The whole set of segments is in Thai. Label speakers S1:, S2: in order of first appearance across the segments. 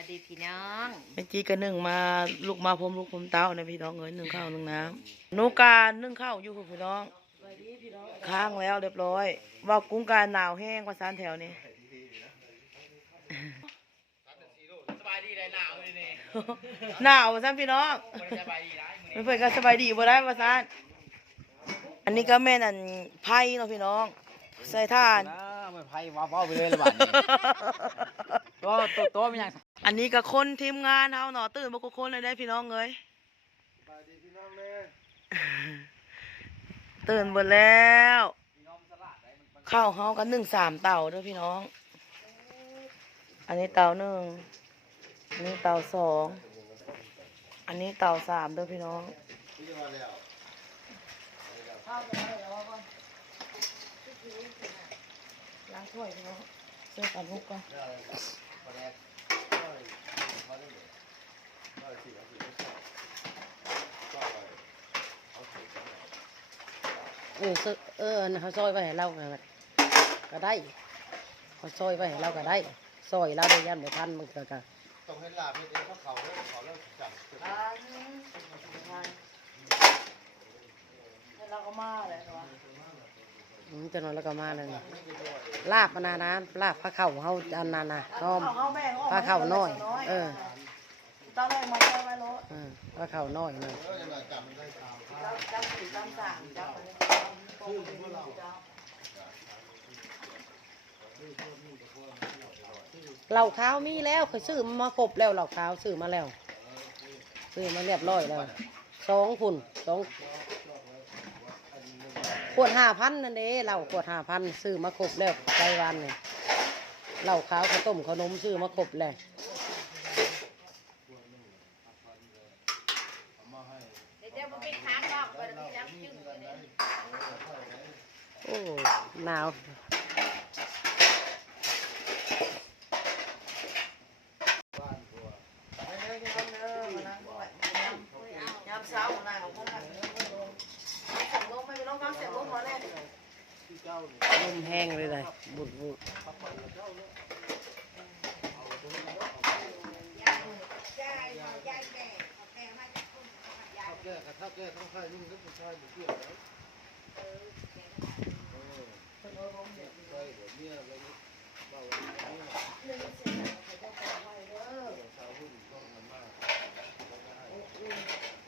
S1: วัสดีพี่น้อง
S2: แม่จีก็นึ่งมาลูกมาพรมลูกพรมเต้านะพี่น้องเอ้ยนึ่งข้าวนึ่งน้ำหนูการนึ่งข้าวอยู่กับพี่น้องค้างแล้วเรียบร้อย ว่ากุ้งการหนาวแห้งกว่าซานแถวนี้
S3: สบายดีได้หนาวเลยนี่
S2: หนาวว่าซานพี่น้อง
S3: บ่ได้สบายดีได้มื้อนี้
S2: ไม่เพื่อนก็สบายดีบ่ได้ว่าซานอันนี้ก็แม่นอันไผ่เนาะพี่น้อง ใส่ท่าน
S3: นะมันไผว้าวไปเลยละบาดนี้ตัวตัวตัวมันยัง
S2: อันนี้ก็คนทีมงานเฮาเนาะตื่นบ่กุคนเลยได้พี่น้องเอ้ยตื่นหมดแล้วข้าวเฮากันหนึ่งสามเต่าด้อพี่น้อง อันนี้เต่าหนึ่งอันนี้เต่าสองอันนี้เต่าสามด้อพี่น้องล้างถ้วยพี่น้องเสื้อกันลุกก่อน
S4: เออซเอออันเขาซอยไว้ให้เราก็ก็ได้เขาซอยไว้ให้เราก็ได้ซอยเราได้ยันได้ทันมันก็ก็
S5: ต้องให้ลาบให้เองเพราะเขาเริ่มเขาเริ่มจับ
S2: อ่าแล้วเราก็มาเลยเนาะ
S4: อื มจนนั้นแล้วก็มาเลยนี่ลาบอันนานะลาบพระเข่าเฮาอันนานะน้อม
S2: เอาเข้าแม่เขาออก
S4: พระเข่าน้อย เออ
S2: ตอนแรกมาเจอไว้รถ
S4: เออพระเข่าน้อยนะ
S5: เออยังไงจับมันได้ตาม
S2: เราจำสี่จำสามจำอะไรจำชื่อเราจ
S4: เหล่าขาวมีแล้วเคยซื้อมาครบแล้วเหล่าขาวซื้อมาแล้ว ซื้อมาเรียบร้อยแล้วสองพุ่นสองข วดห้าพันนั่นเด้เหล่าขวดห้าพันซื้อมาครบแล้วไต้หวันเนี่ยเหล่าขาวข้าวต้มขนมซื้อมาครบแล้ว
S1: เดี๋ยวจะ แห้
S2: งเลย
S4: เลยบุดบุด
S5: ถ้าแกต้องใช้นุ่งก็ต้องใช้บุเกี่ยวแล้วใช่เดี๋ยวเมียอะไรนี่เบา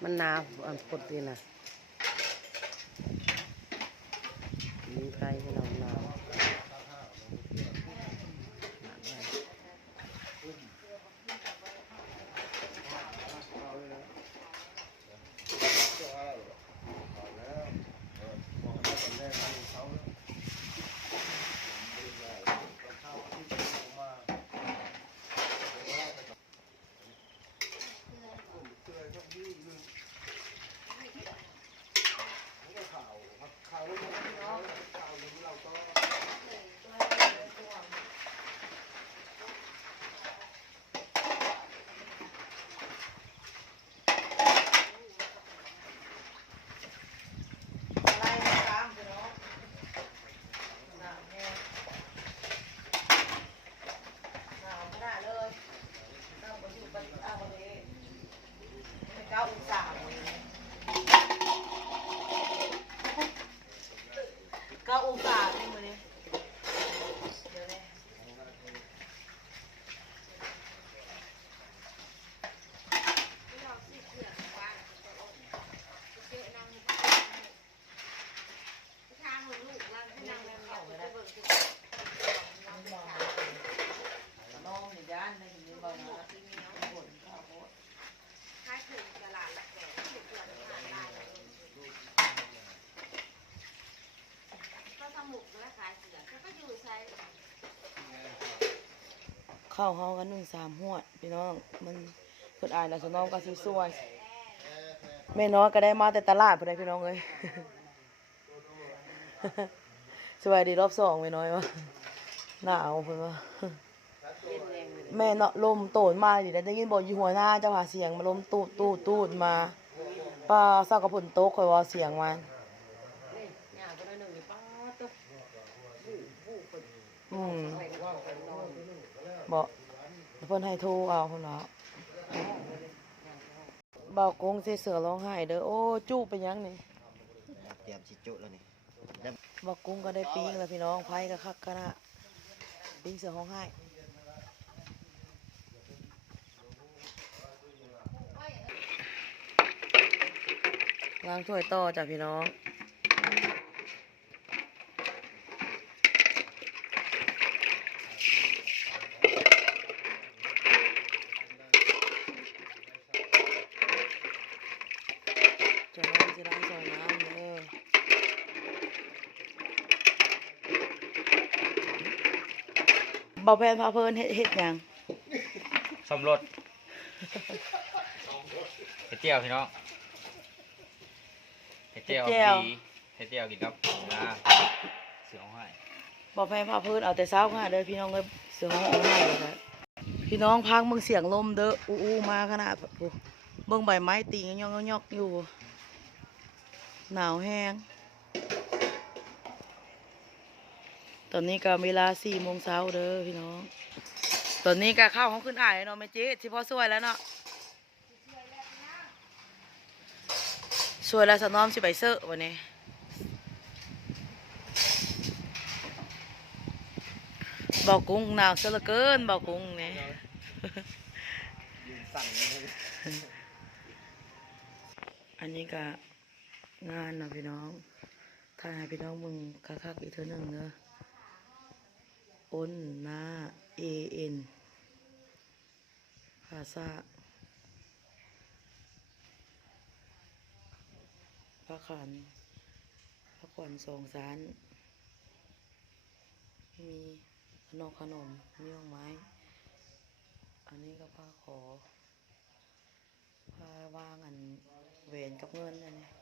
S5: มั
S4: นหนาวอันปกตินะมีใครนะ
S1: ข้า
S2: ว
S1: เฮา
S2: กันหนึ่งสามหวดพี่น้องมันเพิ่นอายแล้วสน้องก็สิสวยแม่น้อยก็ได้มาแต่ตลาดพุ่นได้พี่น้องเอ้ยสวัสดีรอบสองแม่น้อยวะหนาวเพิ่นว่าแม่เนาะลมโตนมาดิได้ยินบอกอยู่หัวหน้าเจ้าหาเสียงมาลมตูดตูดตูดมาป้าเศร้ากับผลโต๊ะคอยว่าเสียงมันอืม บอกเพิ่นให้โทรเอาเพิ่นว่าเบากงใส่เสือร้องไห้เด้อโอ้จู้เป็นหยังนี่
S3: เตรียมชิจุแล้วนี่
S2: เบากงก็ได้ปิ้งแล้วพี่น้องไผก็คักกันนะปิ้งเสือร้องไห้ล้างถ้วยต่อจ้ะพี่น้อง จะน้ำจะล้างจอยน้ำเด้อ เบาแพนพาเพลินเฮ็ดเฮ็ดหยัง
S3: ซ่อมรถเฮ็ดเจียวพี่น้องเฮ็ดเจียวดีเฮ็ดเจียวกินกับนะเสือของให้
S2: เบาแพนพาเพลินเอาแต่เช้าค่ะเด้อพี่น้องเอ้ยเสือห้องเอาให้เลยครับพี่น้องพังเบิ่งเสียงลมเด้ออู้อู้มาขนาดโอ้เบิ่งใบไม้ตีงยอกยอกๆอยู่หนาวแห้ง ตอนนี้ก็เวลาสี่โมงเช้าเด้อพี่น้อง ตอนนี้ก็ข้าวของขึ้นอ่ายเนาะแม่จ๊ที่พ่อสวยแล้วเนาะสวยแล้วสนอมสิไปเซอร์วันนี้บอกกุ้งหนาวซะเหลือเกินบอกกุ้งเนี่ยอันนี้ก็งานเนาะพี่น้องถ้าให้พี่น้องมึงคักๆอีกเท่านึงเนอะ อ้นหน้า A N ภาษาพระขันพระขวัญสองสาร มีขนมขนมมีดอกไม้ อันนี้ก็ผ้าขอผ้าวางอันเวนกับเงินอันนี้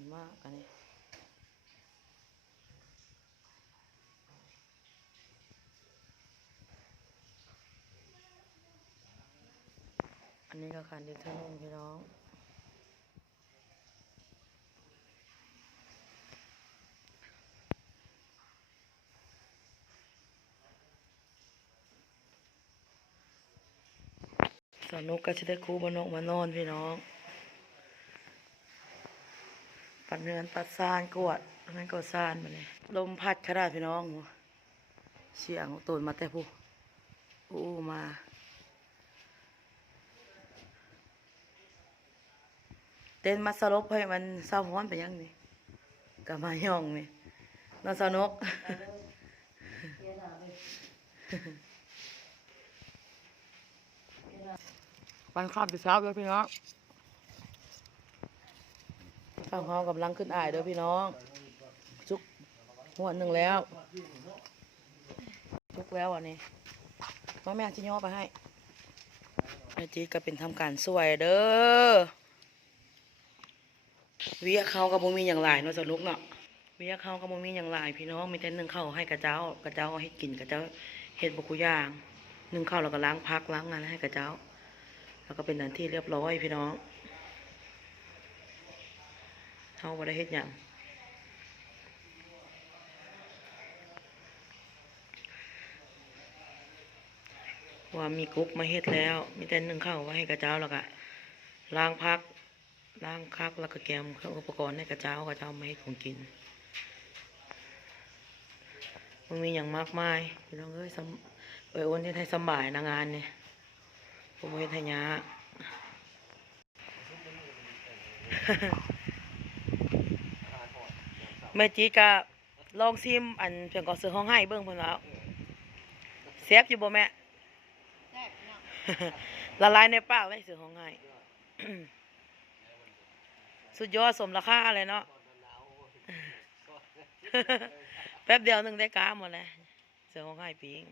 S2: ันมากอันนี้อันนี้ก็ขันด็กเท่านึงพี่น้องสนุกก็จะได้ครูบานกมานอนพี่น้อง ปัดเนือนปัดซานกวดนั่นก็ซานมาเลยลมพัดขนาดพี่น้องเสียงตูนมาแต่ผู้อู้มาเต้นมาสลบให้มันเศร้าฮ้อนไปยังนี่กับมาย่องนี่นอนสนุกปันข้าวไปเช้าเลยพี่น้อง ข้าวหอมกำลังขึ้นอ่ายเด้อพี่น้องจุกหัวหนึ่งแล้วจุกแล้วอันนี้มาแม่ที่ย่อไปให้ไอ้จีก็เป็นทำการสวยเด้อเวียเขากับบ่มีอย่างหลายเนาะสนุกเนาะเวียเขากับบ่มีอย่างหลายพี่น้องมีแต่นึ่งเข้าให้กระเจ้ากระเจ้าให้กินกระเจ้าเฮ็ดบ่คุย่างหนึ่งเข้าแล้วก็ล้างพักล้างงานให้กระเจ้า แล้วก็เป็นอันที่เรียบร้อยพี่น้อง เฮาบ่ได้เฮ็ดหยังว่ามีกุ๊กมาเฮ็ดแล้ว มีแต่นึ่งข้าวไว้ให้กระเจ้าแล้วก็ล้างพักล้างคักแล้วก็แกมเครื่องอุปกรณ์ให้กระเจ้ากระเจ้าไม่ให้ของกินมันมีอย่างมากมายพี่น้องเอ้ยสำเอ้ยโอนที่ให้สบายนะงานเนี่ยผมเฮ็ดให้ยา กแม่จีกะลองซิมอันเพียงก่อซื้อห้องให้เบิ่งเพิ่นแล้วเซฟอยู่บ่แม่
S1: แซ่บเนาะ
S2: ละลายในปากเลยซื้อห้องให้สุดยอดสมราคาเลยเนาะแป๊บเดียวหนึงได้กาหมดเลยเสือของไห้ปิง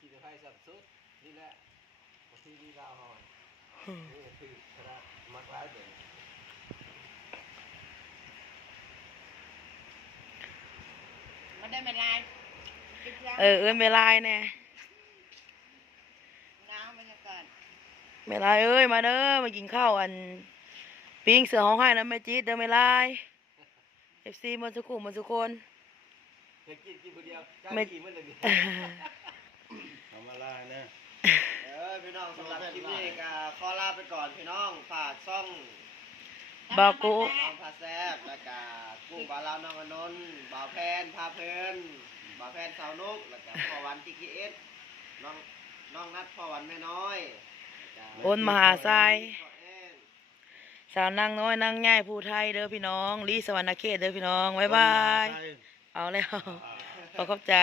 S5: ขี่ไฟสับสุดนี่แหละมาที่นี่ดาวหอยนี่คือคณะมักร้ายเด่น
S1: มันได้ไม่ลาย
S2: เออเอิ้นเวลายแน่
S1: น้ำบรรยากาศ
S2: เวลายเอ้ยมาเด้อมากินข้าวอันปิ้งเสือห้องให้นะแม่จีดเด้อเวลายเอฟซีมันสุขุมมันสุคน
S3: เฮ็ดกินกินผู้เดียวจ้า
S2: ไม่
S3: กินมันเลยดิ
S5: ทำอะไรนะ
S6: เออพี่น้องสำหรับคลิปนี้ก็ขอลาไปก่อนพี่น้องฝากช่อง
S2: บอกกู
S6: น้องพาแซบแล้วก็ กุ้งบาลาวน้องอนนท์บ่าวแพนพาเพลินบ่าวแพนสาวนุกแล้วก็พ่อวันทีเอสน้องน้องนัดพ่อวันแม่น้อยแล้วก็
S2: โอนมหาทราย
S6: พ่อแอน
S2: สาวนางน้อยนางใหญ่ผู้ไทยเด้อพี่น้องลีสวรรณเขตเด้อพี่น้องบ๊ายบาย เอาแล้วขอขอบใจ